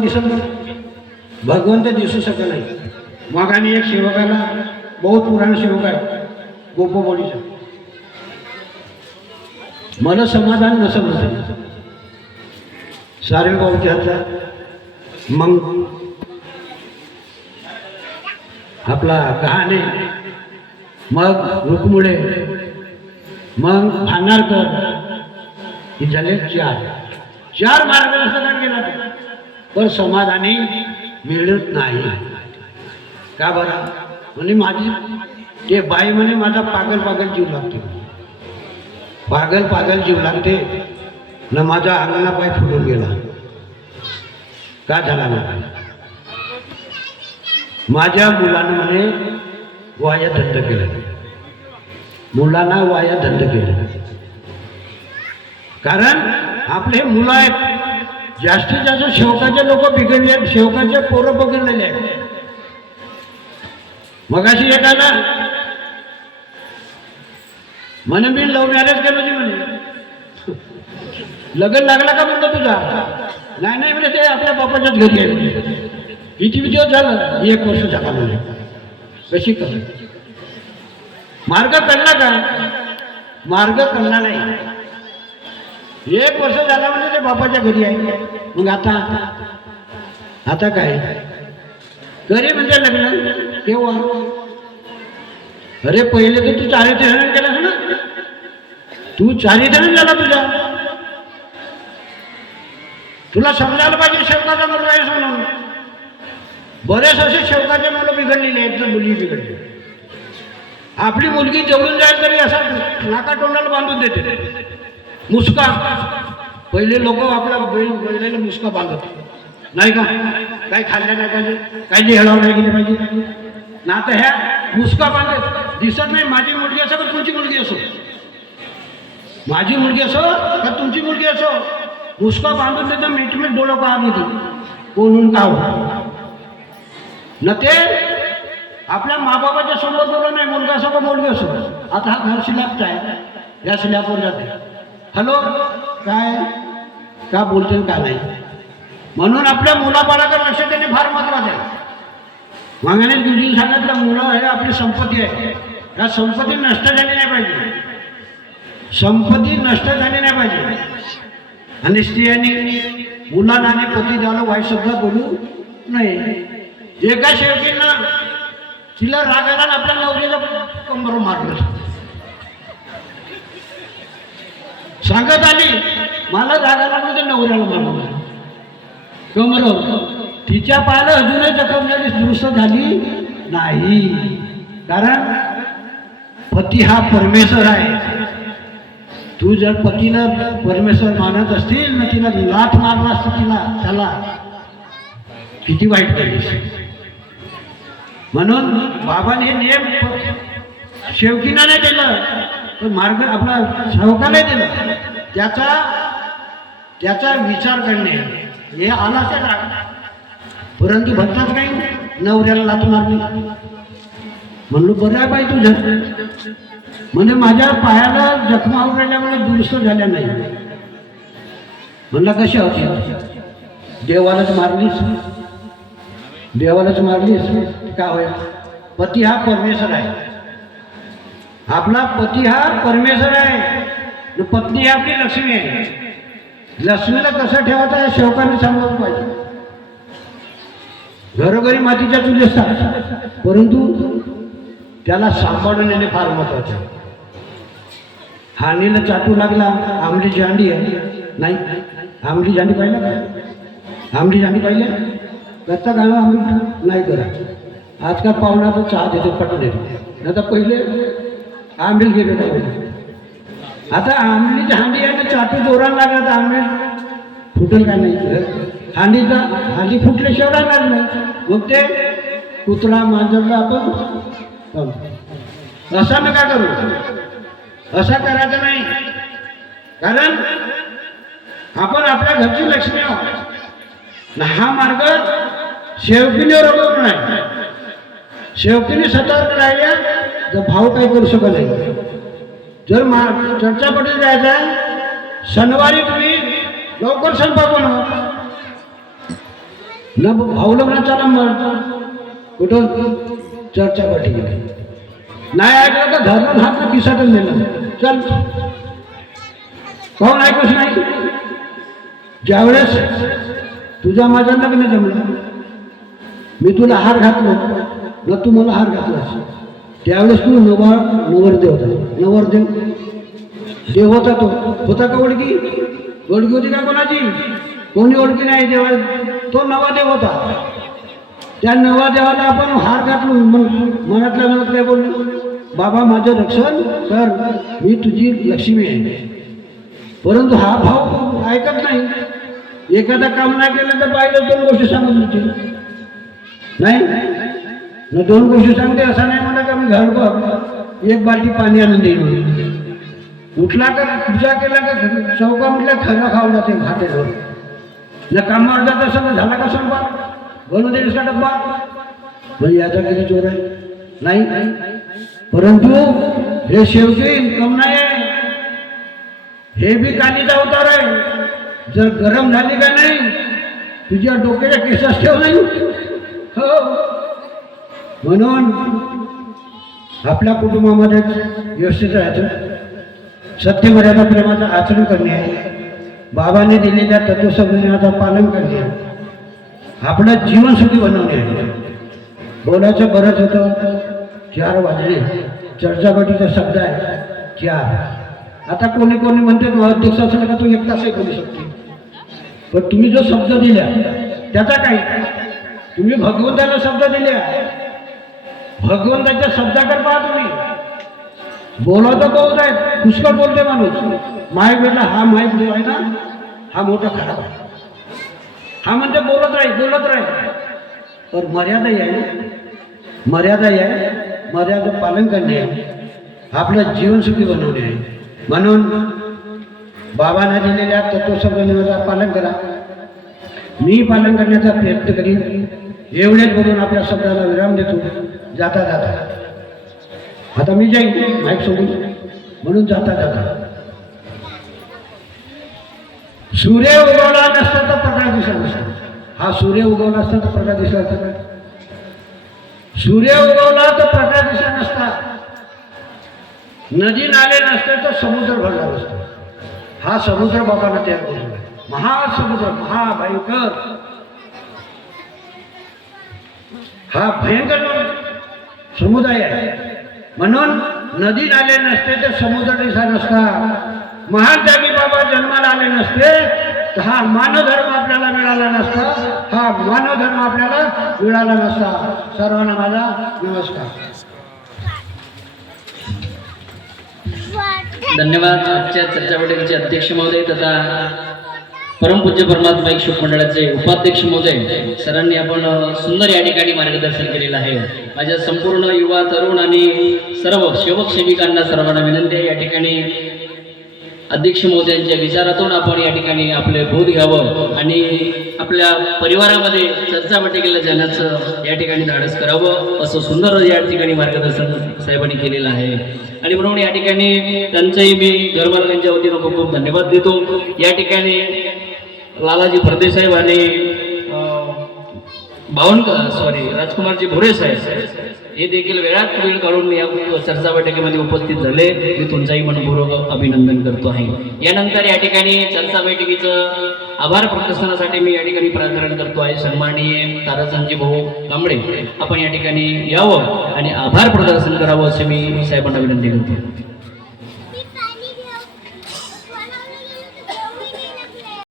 दिसत नाही, भगवंत दिसू शकत नाही. मग आणि एक सेवकाला बहुत पुराण सेवक आहे गोपोबोलीचा, मला समाधान नसं म्हणते सारे भाऊच्याचा. मग आपला गहाणे, मग रुक्मुळे, मग भानारकर, हे झाले चार मार्गदर्शकांना गेला पण समाधानी मिळत नाही. का बरं? म्हणे माझी ते बाई म्हणे माझा पागल जीव लागते, पागल जीव लागते न माझा अंगणा पाय फुटून गेला. का झाला ना? माझ्या मुलानं म्हणे वाया धंद केलं, मुलांना वाया धंद केलं. कारण आपले मुलं आहेत जास्तीत जास्त सेवकाचे लोक बिघडले, सेवकाचे पोरं बिघडलेले आहेत. मगाशी एकाला म्हणे मी लव्ह मॅरेज केलं होती म्हणे, लग्न लागला का म्हणतो तुझा? नाही म्हणजे ते आपल्या बापाच्याच घरी आहे. किती दिवस झालं? 1 वर्ष झाला म्हणे. कशी कर मार्ग कळला का? मार्ग कळला नाही. 1 वर्ष झाला म्हणजे ते बापाच्या घरी आहे. मग आता काय घरी म्हणजे लग्न केव्हा? अरे पहिले तर तू चारित्र्य केलास ना, तू चारित्र्य झाला तुझा. तुला समजायला पाहिजे शेवकाचा मुलगा आहे म्हणून. बरेच असे शेवकाचे मुलं बिघडलेले आहेत, मुलगी बिघडली. आपली मुलगी जवळून जाईल तरी असा नाका तोंडाला बांधून देते मुसका. पहिले लोक आपल्या बैलाला मुसका बांधत नाही का, काही खाल्ल्या नाही पाहिजे, काही हेळावं नाही गेले पाहिजे ना. आता ह्या मुसका बांधत दिसत नाही. माझी मुलगी असो का तुमची मुलगी असो, माझी मुलगी असो का तुमची मुलगी असो, मुसका बांधून देतं. मीठ डोळं पाहत होती कोणून का न ते आपल्या माबाबाच्या समोर बोलत नाही. मुलगा असो का मुलगी असो. आता हा घर स्लॅबचा आहे, या स्लॅबवर जाते. हॅलो काय का बोलते का नाही. म्हणून आपल्या मुलाबाळाकडे लक्ष देणे फार महत्वाचं आहे. मागाने गुरुजी सांगितलं मुलं हे आपली संपत्ती आहे. या संपत्ती नष्ट झाली नाही पाहिजे, संपत्ती नष्ट झाली नाही पाहिजे. आणि स्त्रियांनी मुलांना आणि पती द्यायला वाईट शब्द बोलू नाही. एका शेवटीनं तिला रागाला आपल्या नवरीला कंबर मारलं, सांगत आली मला रागाला म्हणजे नवऱ्याला मारलं कमर. तिच्या पायाला अजूनही जखम झाली, दुरुस्त झाली नाही. कारण पती हा परमेश्वर आहे. तू जर पतीला परमेश्वर मानत असतील ना, तिला लाथ मारला असतं तिला, त्याला किती वाईट केली. म्हणून बाबाने हे नियम शेवकीना नाही दिलं, पण मार्ग आपला सेवकाला दिलं. त्याचा विचार करणे हे आला ते राग. परंतु भक्ताच काही नवऱ्याला लाथ मारली. म्हणलो बरं आहे बाई तुझं. म्हणजे माझ्या पायाला जखमा होऊन राहिल्यामुळे दुरुस्त झाल्या नाही. म्हणलं कशा होती? देवालाच मारलीस, देवालाच मारलीस का होय? पती हा परमेश्वर आहे. आपला पती हा परमेश्वर आहे, पत्नी आपली लक्ष्मी आहे. लक्ष्मीला कसं ठेवायचं आहे सेवकांनी सांगायला पाहिजे. घरोघरी मातीच्या चुली असतात, परंतु त्याला सांभाळून नेणे फार महत्वाचे आहे. हानीला चाटू लागला, आंबली जांडी आहे नाही. आंबली जांडी पाहिलं का? आंबली जांडी पाहिजे कच्चा गाणं आंबली नाही करा. आजकाल पाहुणा तर चहा देतो पटून येतो. नाही तर पहिले आंबील गेले नाही. आता आंबलीची हांडी आहे, चाटू जोराला लागला तर आंबील फुटेल का नाही. हांडी फुटल्याशिवाय राहणार नाही. मग ते कुत्रा मांजरला आपण असा नका करू, असा करायचं नाही. कारण आपण आपल्या घरची लक्ष्मी आहोत. हा मार्ग शेवकीने रोखून नाही. शेवकीने सतर्क राहिल्या तर भाऊ काही करू शकत नाही. जर चर्चापटी जायचा शनिवारी तुम्ही लवकर स्वयंपाक बनवा. न भाऊला म्हणा चला मग कुठं चर्चा पाठी गेली नाही ऐकलं तर धर्म हात किसाटच नेलं चल कोण ऐकूच नाही. ज्यावेळेस तुझ्या माझ्या लग्न जमलं मी तुला हार घातलो न तू मला हार घातलास त्यावेळेस तू नवरदेव होता. नवरदेव देव होता तो होता का ओळखी होती का कोणाची कोणी ओळखी नाही देवा तो नवादेव होता. त्या नवादेवाला आपण हार घातलो मनातल्या मनात काय बोललो बाबा माझं रक्षण कर मी तुझी लक्ष्मी आहे. परंतु हा भाव ऐकत नाही. एखादा काम नाही केलं तर बाईला दोन गोष्टी सांगत होती नाही दोन गोष्टी सांगते असं नाही म्हणा का मी घर बघ एक बाटली पाणी आणून देईल उठला का पूजा केला का चौका म्हटलं खरं खाऊन जाते घाटेवर न कामावर जात असं झाला का स्वयंपाक बनवून देईस का डब्बा म्हणजे याचा किती चोर आहे नाही. परंतु हे शेवटी कम नाही आहे हे बी कालीचा अवतार आहे. जर गरम झाली का नाही तुझ्या डोक्याच्या केसास ठेव नाही हो. म्हणून आपल्या कुटुंबामध्ये व्यवस्थित राहायचं सत्यमर्यादा प्रेमाचं आचरण करणे बाबांनी दिलेल्या तत्वसंज्ञाचं पालन करणे आपलं जीवन सुखी बनवणे. बोलायचं बरंच होतं 4 वाजले चर्चापटीचा शब्द आहे 4. आता कोणी म्हणते अध्यक्ष असलं का तू 1 तासही करू शकते पण तुम्ही जो शब्द दिला त्याचा काही तुम्ही भगवंताला शब्द दिले भगवंताच्या शब्दाकडे पहा तुम्ही बोला तर बहुत आहे पुष्कळ बोलते माणूस माईक भेटला हा माईक जो आहे ना हा मोठा खराब आहे हा म्हणजे बोलत राहील पण मर्यादा आहे मर्यादा पालन करणे आहे आपलं जीवन सुखी बनवणे आहे. म्हणून बाबांना दिलेल्या तत्वसंज्ञाचं पालन करा. मी पालन करण्याचा प्रयत्न करीन एवढेच बोलून आपल्या शब्दाला विराम देतो. जाता आता मी जाईन माईक सोडून म्हणून जाता सूर्य उगवला नसता तर प्रकाश दिसला नसता. हा सूर्य उगवला असता तर प्रकाश दिसला असता. सूर्य उगवला तर प्रकाश दिसला नसता. नदी नाले नसते तर समुद्र भरला नसता. हा समुद्र बाबांना तयार करून महासमुद्र महाभयंकर हा भयंकर समुदाय आहे. म्हणून नदी नाले नसते तर समुद्र दिसा नसता. महान त्यागी बाबा जन्माला आले नसते तर हा मानवधर्म आपल्याला मिळाला नसता. हा मानवधर्म आपल्याला मिळाला नसता. सर्वांना माझा नमस्कार. धन्यवाद. आजच्या चर्चा बैठकीचे अध्यक्ष महोदय तथा परमपूज्य परमात्मा एक मंडळाचे उपाध्यक्ष महोदय सरांनी आपण सुंदर या ठिकाणी मार्गदर्शन केलेलं आहे. माझ्या संपूर्ण युवा तरुण आणि सर्व सेवक सेविकांना सर्वांना विनंती आहे या ठिकाणी अध्यक्ष महोदयांच्या विचारातून आपण या ठिकाणी आपले बोध घ्यावं आणि आपल्या परिवारामध्ये चर्चा बैठकीला जाण्याचं या ठिकाणी धाडस करावं असं सुंदर या ठिकाणी मार्गदर्शन साहेबांनी केलेलं आहे. आणि म्हणून या ठिकाणी त्यांचंही मी घरमालकांच्या वतीनं खूप खूप धन्यवाद देतो. या ठिकाणी लालाजी फरदे साहेब आणि राजकुमारजी भोरे साहेब हे देखील वेळात वेळ काढून या चर्चा बैठकीमध्ये उपस्थित झाले. मी तुमचाही मनपूर्वक अभिनंदन करतो आहे. यानंतर या ठिकाणी चर्चा बैठकीचं आभार प्रदर्शनासाठी मी या ठिकाणी प्रार्थना करतो आहे. सन्माननीय ताराचंदजी भाऊ कांबळे आपण या ठिकाणी यावं आणि आभार प्रदर्शन करावं असे मी साहेबांना विनंती करतो.